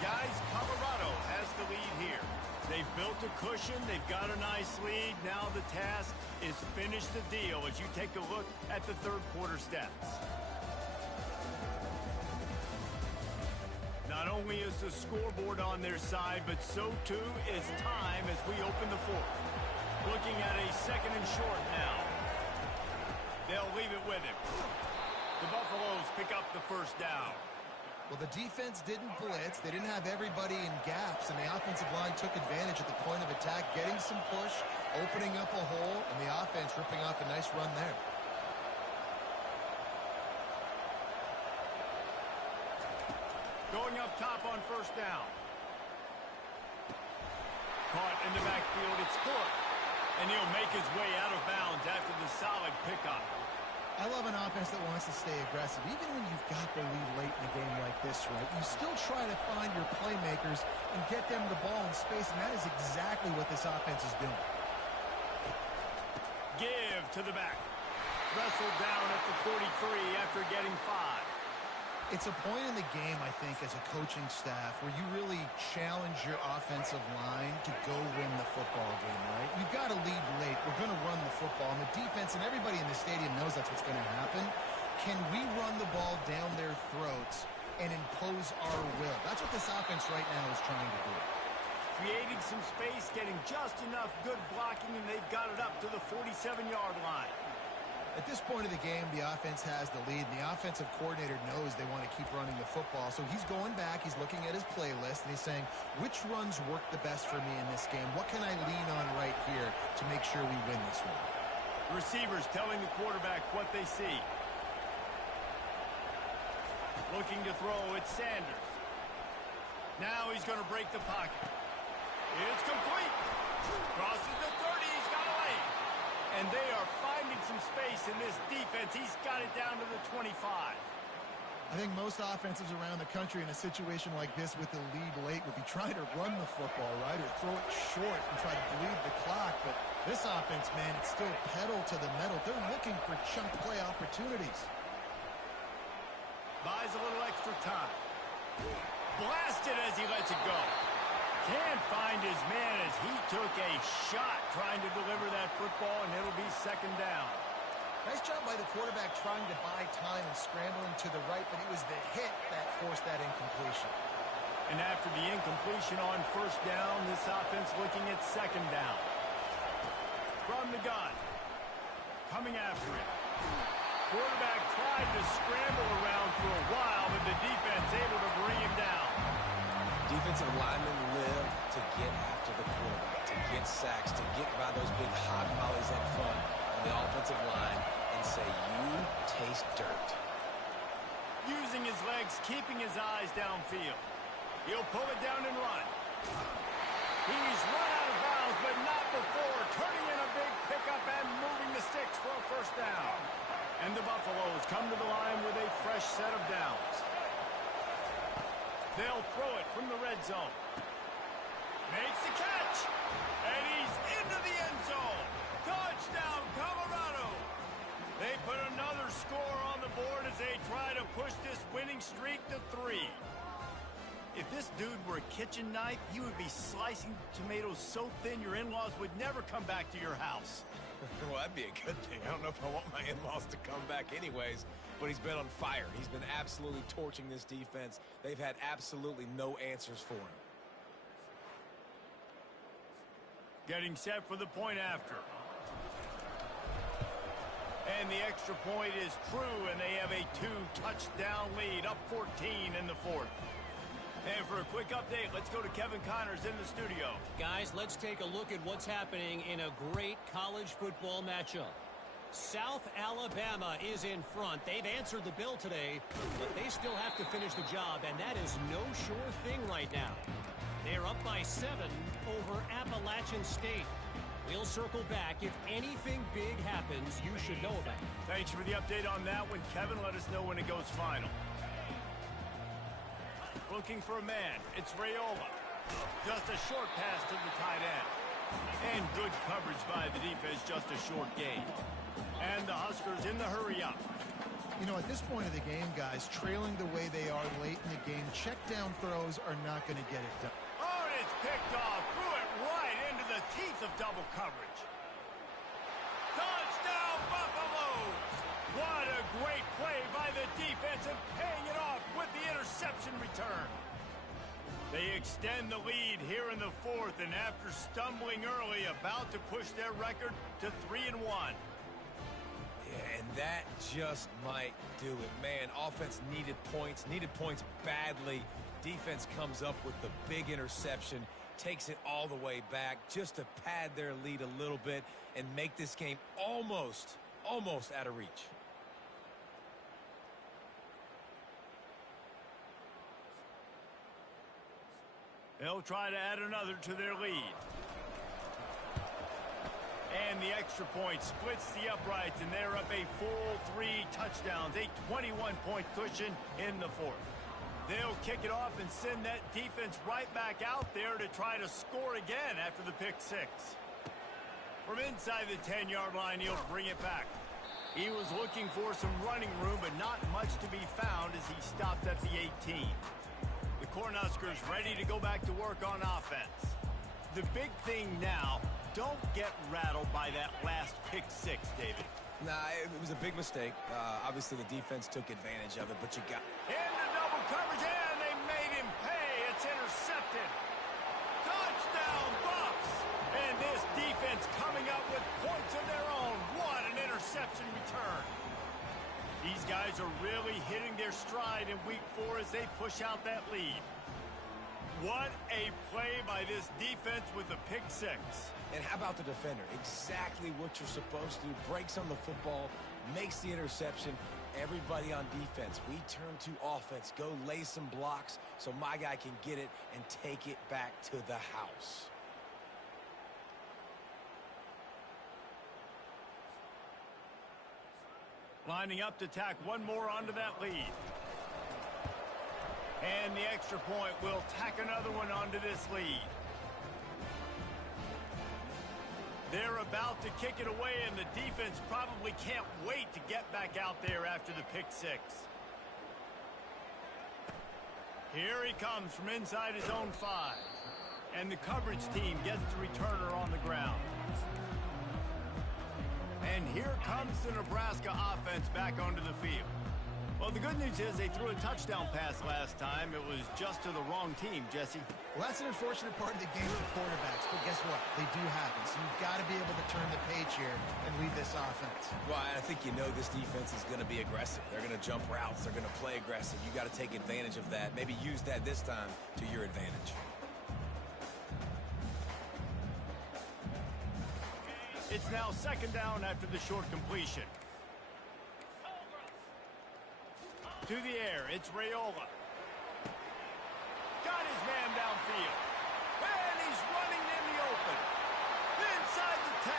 Guys, Colorado has the lead here. They've built a cushion. They've got a nice lead. Now the task is finish the deal as you take a look at the third quarter stats. Not only is the scoreboard on their side, but so too is time as we open the fourth. Looking at a second and short now. They'll leave it with him. The Buffaloes pick up the first down. Well, the defense didn't blitz. They didn't have everybody in gaps, and the offensive line took advantage at the point of attack, getting some push, opening up a hole, and the offense ripping off a nice run there. Going up top on first down. Caught in the backfield, it's Court. And he'll make his way out of bounds after the solid pickup. I love an offense that wants to stay aggressive. Even when you've got the lead late in a game like this, right, you still try to find your playmakers and get them the ball in space, and that is exactly what this offense is doing. Give to the back. Wrestled down at the 43 after getting 5. It's a point in the game, I think, as a coaching staff where you really challenge your offensive line to go win the football game, right? You've got to lead late. We're going to run the football. And the defense and everybody in the stadium knows that's what's going to happen. Can we run the ball down their throats and impose our will? That's what this offense right now is trying to do. Creating some space, getting just enough good blocking, and they've got it up to the 47-yard line. At this point of the game, the offense has the lead, and the offensive coordinator knows they want to keep running the football. So he's going back, he's looking at his playlist, and he's saying, which runs work the best for me in this game? What can I lean on right here to make sure we win this one? Receivers telling the quarterback what they see. Looking to throw, it's Sanders. Now he's going to break the pocket. It's complete. Crosses the 30, he's got a lane. And they are finding some space in this defense. He's got it down to the 25. I think most offenses around the country in a situation like this with the lead late would be trying to run the football, right, or throw it short and try to bleed the clock. But this offense, man, it's still pedal to the metal. They're looking for chunk play opportunities. Buys a little extra time. Blasted as he lets it go. Can't find his man as he took a shot trying to deliver that football, and it'll be second down. Nice job by the quarterback trying to buy time and scrambling to the right, but it was the hit that forced that incompletion. And after the incompletion on first down, this offense looking at second down. From the gun. Coming after it. Quarterback tried to scramble around for a while, but the defense able to bring him down. Defensive linemen live to get after the quarterback, to get sacks, to get by those big hot mollies up front on the offensive line and say, you taste dirt. Using his legs, keeping his eyes downfield. He'll pull it down and run. He's run out of bounds, but not before turning in a big pickup and moving the sticks for a first down. And the Buffaloes come to the line with a fresh set of downs. They'll throw it from the red zone. Makes the catch. And he's into the end zone. Touchdown, Colorado. They put another score on the board as they try to push this winning streak to 3. If this dude were a kitchen knife, he would be slicing tomatoes so thin your in-laws would never come back to your house. Well, that'd be a good thing. I don't know if I want my in-laws to come back anyways, but he's been on fire. He's been absolutely torching this defense. They've had absolutely no answers for him. Getting set for the point after. And the extra point is true, and they have a 2-touchdown lead, up 14 in the fourth. And for a quick update, let's go to Kevin Connors in the studio. Guys, let's take a look at what's happening in a great college football matchup. South Alabama is in front. They've answered the bell today, but they still have to finish the job, and that is no sure thing right now. They're up by 7 over Appalachian State. We'll circle back. If anything big happens, you should know about it. Thanks for the update on that one, Kevin. Let us know when it goes final. Looking for a man. It's Raiola. Just a short pass to the tight end. And good coverage by the defense, just a short gain. And the Huskers in the hurry-up. You know, at this point of the game, guys, trailing the way they are late in the game, check down throws are not going to get it done. Oh, and it's picked off. Threw it right into the teeth of double coverage. Touchdown, Buffaloes! What a great play by the defense and paying it off with the interception return. They extend the lead here in the fourth, and after stumbling early, about to push their record to 3-1. Yeah, and that just might do it. Man, offense needed points badly. Defense comes up with the big interception, takes it all the way back just to pad their lead a little bit and make this game almost out of reach. They'll try to add another to their lead. And the extra point splits the uprights, and they're up a full 3 touchdowns, a 21-point cushion in the fourth. They'll kick it off and send that defense right back out there to try to score again after the pick 6. From inside the 10-yard line, he'll bring it back. He was looking for some running room, but not much to be found as he stopped at the 18. The Cornhuskers ready to go back to work on offense. The big thing now, don't get rattled by that last pick 6, David. Nah, it was a big mistake. Obviously, the defense took advantage of it, but you got... Into double coverage, and they made him pay. It's intercepted. Touchdown, Buffs! And this defense coming up with points of their own. What an interception return. These guys are really hitting their stride in week 4 as they push out that lead. What a play by this defense with the pick 6. And how about the defender? Exactly what you're supposed to do. Breaks on the football, makes the interception. Everybody on defense, we turn to offense. Go lay some blocks so my guy can get it and take it back to the house. Lining up to tack one more onto that lead. And the extra point will tack another one onto this lead. They're about to kick it away, and the defense probably can't wait to get back out there after the pick 6. Here he comes from inside his own 5. And the coverage team gets the returner on the ground. And here comes the Nebraska offense back onto the field. Well, the good news is they threw a touchdown pass last time. It was just to the wrong team, Jesse. Well, that's an unfortunate part of the game for quarterbacks, but guess what? They do happen. So you've got to be able to turn the page here and lead this offense. Well, I think you know this defense is going to be aggressive. They're going to jump routes. They're going to play aggressive. You got to take advantage of that. Maybe use that this time to your advantage. It's now second down after the short completion. To the air, it's Raiola. Got his man downfield. And he's running in the open. Inside the 10.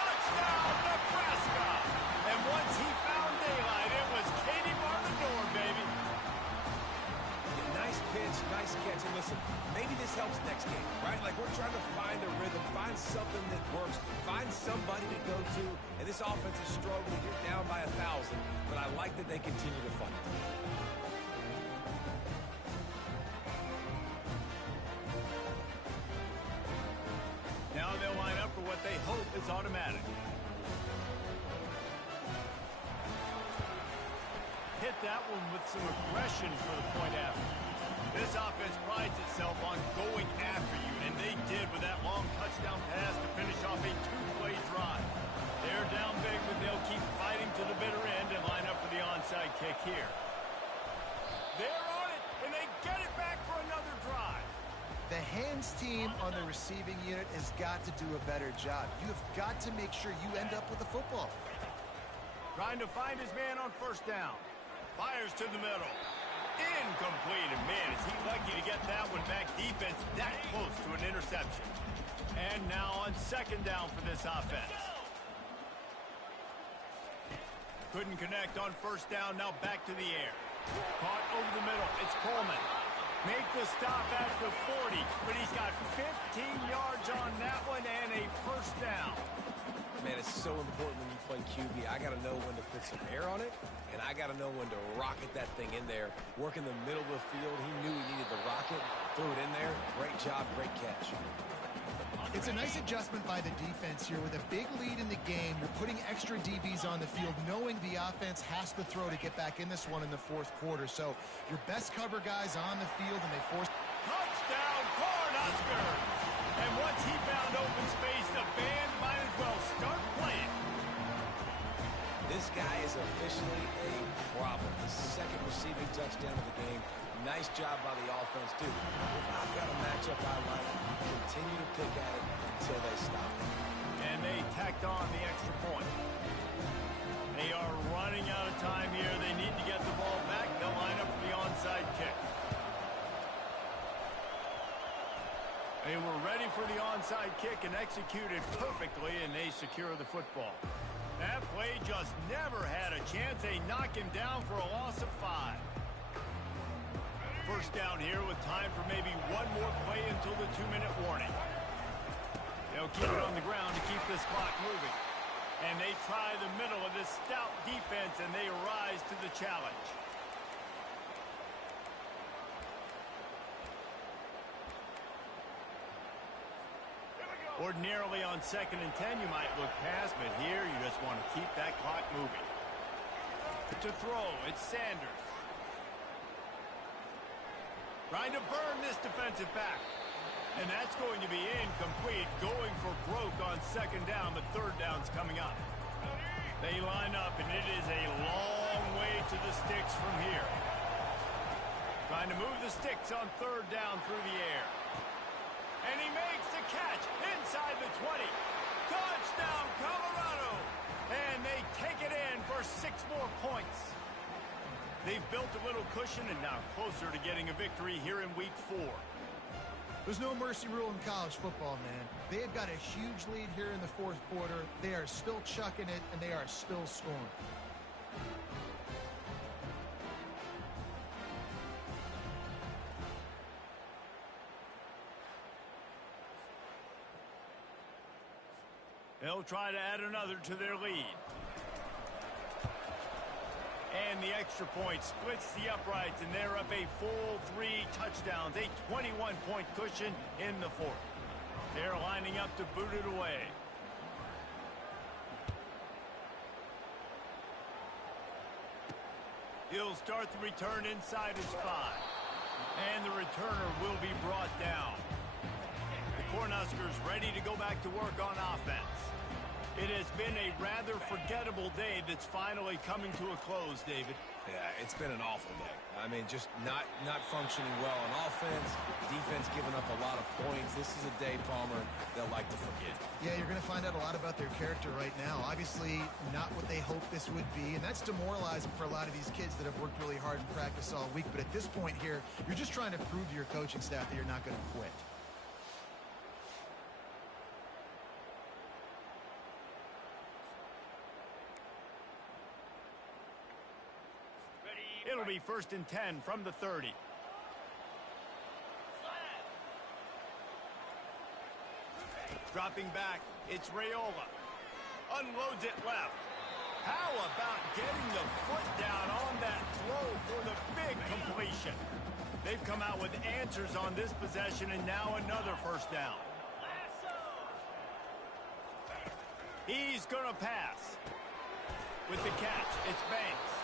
Touchdown, Nebraska. And once he found daylight, it was Katie bar the door, baby. Nice pitch, nice catch. And listen, maybe this helps next game, right? Like we're trying to find a rhythm, find something that works, find somebody to go to. And this offense is struggling. You're down by 1,000, but I like that they continue to fight. Now they'll line up for what they hope is automatic. Hit that one with some aggression for the point after. This offense prides itself on going after you, and they did with that long touchdown pass to finish off a 2-play drive. They're down big, but they'll keep team on the receiving unit has got to do a better job. You have got to make sure you end up with the football. Trying to find his man on first down. Fires to the middle. Incomplete. And man, is he lucky to get that one back. Defense that close to an interception. And now on second down for this offense. Couldn't connect on first down. Now back to the air. Caught over the middle. It's Coleman. Make the stop at the 40, but he's got 15 yards on that one and a first down. Man, it's so important when you play QB. I got to know when to put some air on it, and I got to know when to rocket that thing in there. Work in the middle of the field. He knew he needed the rocket. Threw it in there. Great job, great catch. It's a nice adjustment by the defense here. With a big lead in the game, you're putting extra DBs on the field, knowing the offense has to throw to get back in this one in the fourth quarter. So your best cover guys on the field, and they force... Touchdown, Cornhuskers! And once he found open space, the band might as well start playing. This guy is officially a problem. His second receiving touchdown of the game. Nice job by the offense, too. If I've got a matchup I like, continue to pick at it until they stop. And they tacked on the extra point. They are running out of time here. They need to get the ball back. They'll line up for the onside kick. They were ready for the onside kick and executed perfectly, and they secure the football. That play just never had a chance. They knock him down for a loss of 5. First down here with time for maybe one more play until the 2-minute warning. They'll keep it on the ground to keep this clock moving. And they try the middle of this stout defense, and they rise to the challenge. Ordinarily on 2nd and 10, you might look past, but here you just want to keep that clock moving. To throw, it's Sanders. Trying to burn this defensive back. And that's going to be incomplete. Going for broke on second down, but third down's coming up. They line up, and it is a long way to the sticks from here. Trying to move the sticks on third down through the air. And he makes the catch inside the 20. Touchdown, Colorado! And they take it in for 6 more points. They've built a little cushion and now closer to getting a victory here in week 4. There's no mercy rule in college football, man. They have got a huge lead here in the fourth quarter. They are still chucking it, and they are still scoring. They'll try to add another to their lead. And the extra point splits the uprights, and they're up a full 3 touchdowns, a 21-point cushion in the fourth. They're lining up to boot it away. He'll start the return inside his 5. And the returner will be brought down. The Cornhuskers ready to go back to work on offense. It has been a rather forgettable day that's finally coming to a close, David. Yeah, it's been an awful day. I mean, just not functioning well on offense, defense giving up a lot of points. This is a day, Palmer, they'll like to forget. Yeah, you're going to find out a lot about their character right now. Obviously, not what they hoped this would be, and that's demoralizing for a lot of these kids that have worked really hard in practice all week. But at this point here, you're just trying to prove to your coaching staff that you're not going to quit. It'll be 1st and 10 from the 30. Dropping back, it's Raiola. Unloads it left. How about getting the foot down on that throw for the big completion? They've come out with answers on this possession, and now another first down. He's going to pass. With the catch, it's Banks.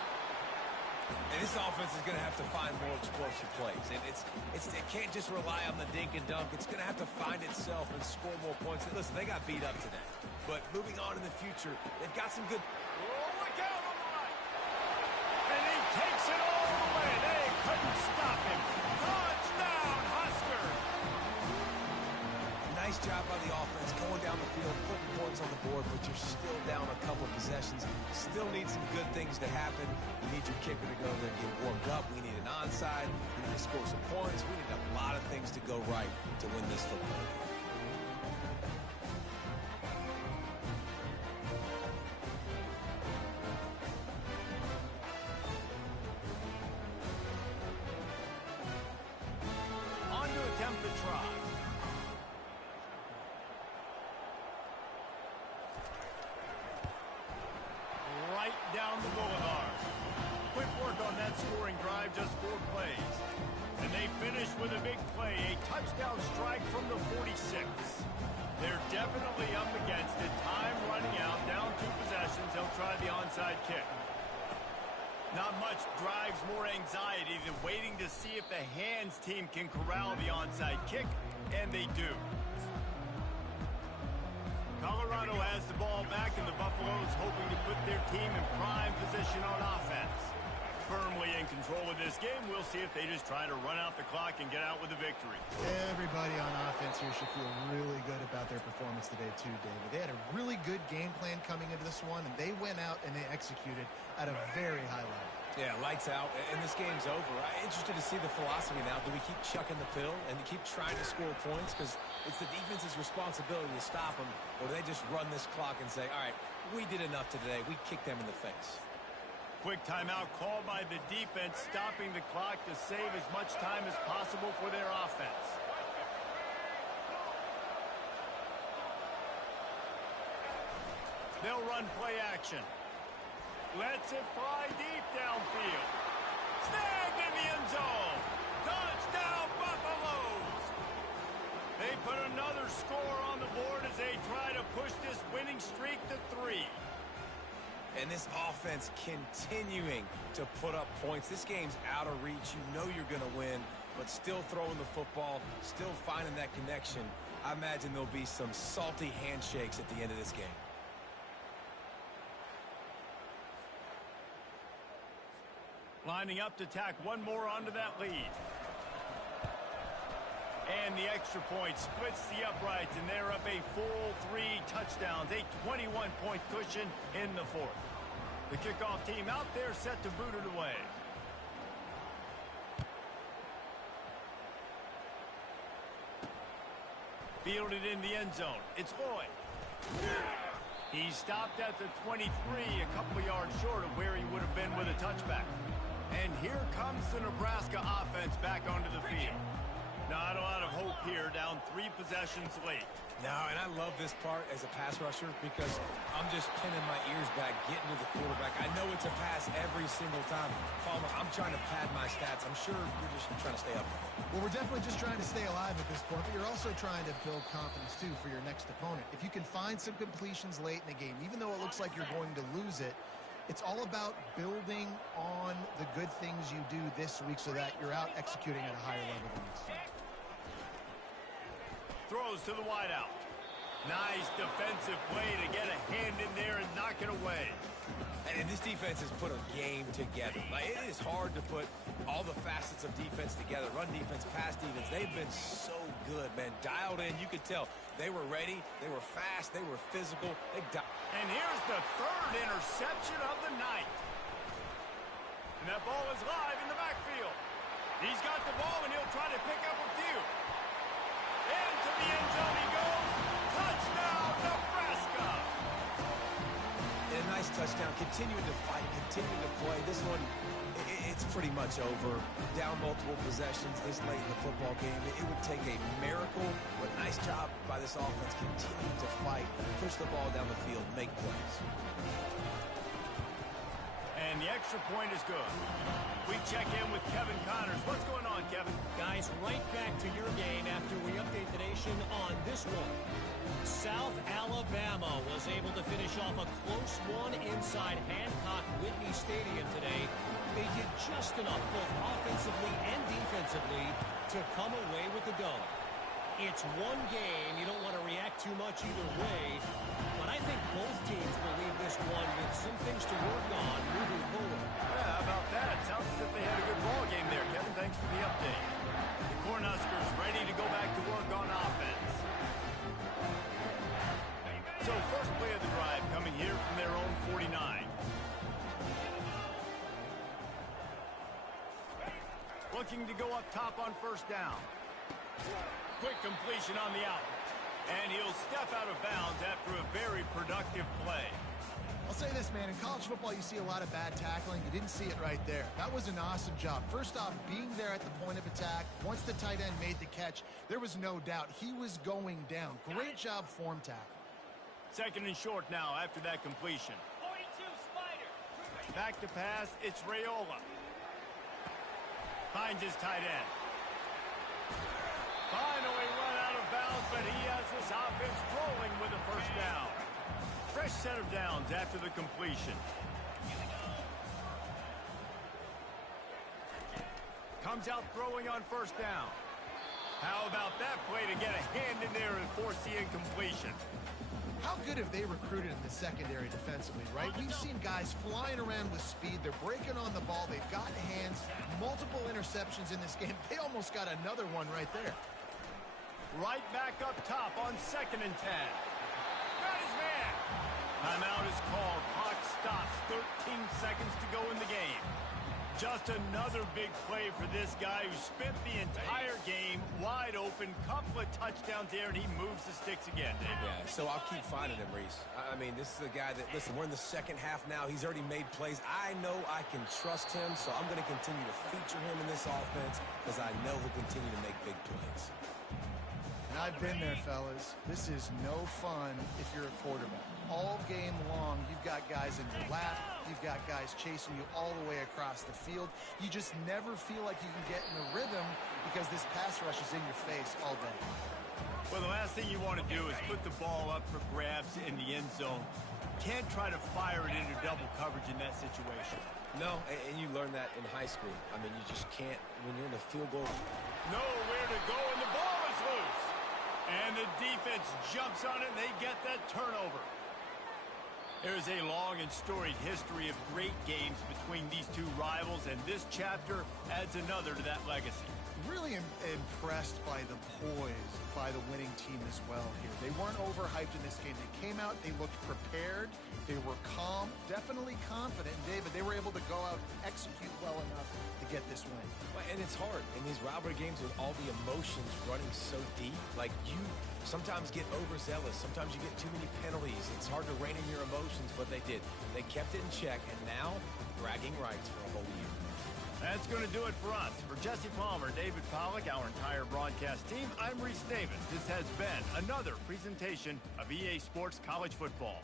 And this offense is going to have to find more explosive plays. And it can't just rely on the dink and dunk. It's going to have to find itself and score more points. And listen, they got beat up today. But moving on in the future, they've got some good... Oh, look out on the right. And he takes it all the way. They couldn't stop him. Touchdown, Husker. Nice job by the offense, going down the field, putting points on the board, but you're still down a couple possessions. Still need some good things to happen. You need your kicker to go there and get warmed up. We need an onside. We need to score some points. We need a lot of things to go right to win this football game. On to attempt the try. Right down the boulevard. Quick work on that scoring drive, just 4 plays. And they finish with a big play, a touchdown strike from the 46. They're definitely up against it. Time running out, down 2 possessions. They'll try the onside kick. Not much drives more anxiety than waiting to see if the hands team can corral the onside kick, and they do. Colorado has the ball back, and the Buffaloes hoping to put their team in prime position on offense. Firmly in control of this game, we'll see if they just try to run out the clock and get out with a victory. Everybody on offense here should feel really good about their performance today too, David. They had a really good game plan coming into this one, and they went out and they executed at a very high level. Yeah, lights out, and this game's over. I'm interested to see the philosophy now. Do we keep chucking the pill and keep trying to score points? Because it's the defense's responsibility to stop them, or do they just run this clock and say, all right, we did enough today. We kicked them in the face. Quick timeout called by the defense, stopping the clock to save as much time as possible for their offense. They'll run play action. Lets it fly deep downfield. Snagged in the end zone. Touchdown, Buffaloes! They put another score on the board as they try to push this winning streak to 3. And this offense continuing to put up points. This game's out of reach. You know you're going to win, but still throwing the football, still finding that connection. I imagine there'll be some salty handshakes at the end of this game. Lining up to tack one more onto that lead. And the extra point splits the uprights, and they're up a full 3 touchdowns, a 21-point cushion in the 4th. The kickoff team out there set to boot it away. Fielded in the end zone. It's Lloyd. He stopped at the 23, a couple yards short of where he would have been with a touchback. And here comes the Nebraska offense back onto the field. Not a lot of hope here, down 3 possessions late. No, and I love this part as a pass rusher because I'm just pinning my ears back, getting to the quarterback. I know it's a pass every single time. Palmer, I'm trying to pad my stats. I'm sure you're just trying to stay up. Well, we're definitely just trying to stay alive at this point, but you're also trying to build confidence, too, for your next opponent. If you can find some completions late in the game, even though it looks like you're going to lose it, it's all about building on the good things you do this week so that you're out executing at a higher level than next time. Throws to the wideout. Nice defensive play to get a hand in there and knock it away. And this defense has put a game together. Like, it is hard to put all the facets of defense together. Run defense, pass defense. They've been so good, man. Dialed in. You could tell they were ready. They were fast. They were physical. And here's the 3rd interception of the night. And that ball is live in the backfield. He's got the ball, and he'll try to pick up a few. Into the end zone he goes. Touchdown, Nebraska! And a nice touchdown. Continuing to fight, continuing to play. This one, it's pretty much over. Down multiple possessions this late in the football game. It would take a miracle, but nice job by this offense. Continuing to fight, push the ball down the field, make plays. And the extra point is good. We check in with Kevin Connors. What's going on, Kevin? Guys, right back to your game after we update the nation on this one. South Alabama was able to finish off a close one inside Hancock-Whitney Stadium today. They did just enough both offensively and defensively to come away with the dub. It's one game. You don't want to react too much either way. But I think both teams will leave this one with some things to work on moving forward. Yeah, how about that? Sounds as if they had a good ball game there, Kevin. Thanks for the update. The Cornhuskers ready to go back to work on offense. looking to go up top on first down. Quick completion on the out. And he'll step out of bounds after a very productive play. I'll say this, man. In college football, you see a lot of bad tackling. You didn't see it right there. That was an awesome job. First off, being there at the point of attack. Once the tight end made the catch, there was no doubt he was going down. Great job form tackle. Second and short now after that completion. 42 Spider. Back to pass, it's Raiola. Finds his tight end. Finally run out of bounds, but he has this offense rolling with a first down. Fresh set of downs after the completion. Comes out throwing on first down. How about that play to get a hand in there and force the incompletion? How good have they recruited in the secondary defensively, right? We've seen guys flying around with speed. They're breaking on the ball. They've got hands. Multiple interceptions in this game. They almost got another one right there. Right back up top on 2nd and 10. Got his man. Timeout is called. Clock stops. 13 seconds to go in the game. Just another big play for this guy who spent the entire game wide open. Couple of touchdowns there, and he moves the sticks again, David. Yeah, so I'll keep finding him, Reese. I mean, this is a guy that, listen, we're in the second half now. He's already made plays. I know I can trust him, so I'm going to continue to feature him in this offense because I know he'll continue to make big plays. And I've been there, fellas. This is no fun if you're a quarterback. All game long, you've got guys in your lap. You've got guys chasing you all the way across the field. You just never feel like you can get in a rhythm because this pass rush is in your face all day. Well, the last thing you want to do is put the ball up for grabs in the end zone. Can't try to fire it into double coverage in that situation. No, and you learn that in high school. I mean, you just can't when you're in a field goal. Nowhere to go, and the ball is loose. And the defense jumps on it, and they get that turnover. There's a long and storied history of great games between these two rivals, and this chapter adds another to that legacy. Really impressed by the poise by the winning team as well here. They weren't overhyped in this game. They came out, they looked prepared, they were calm, definitely confident. David, they were able to go out and execute well enough to get this win. And it's hard in these rivalry games with all the emotions running so deep. Like, you sometimes get overzealous. Sometimes you get too many penalties. It's hard to rein in your emotions, but they did. They kept it in check, and now bragging rights for a whole year. That's going to do it for us. For Jesse Palmer, David Pollack, our entire broadcast team, I'm Reese Davis. This has been another presentation of EA Sports College Football.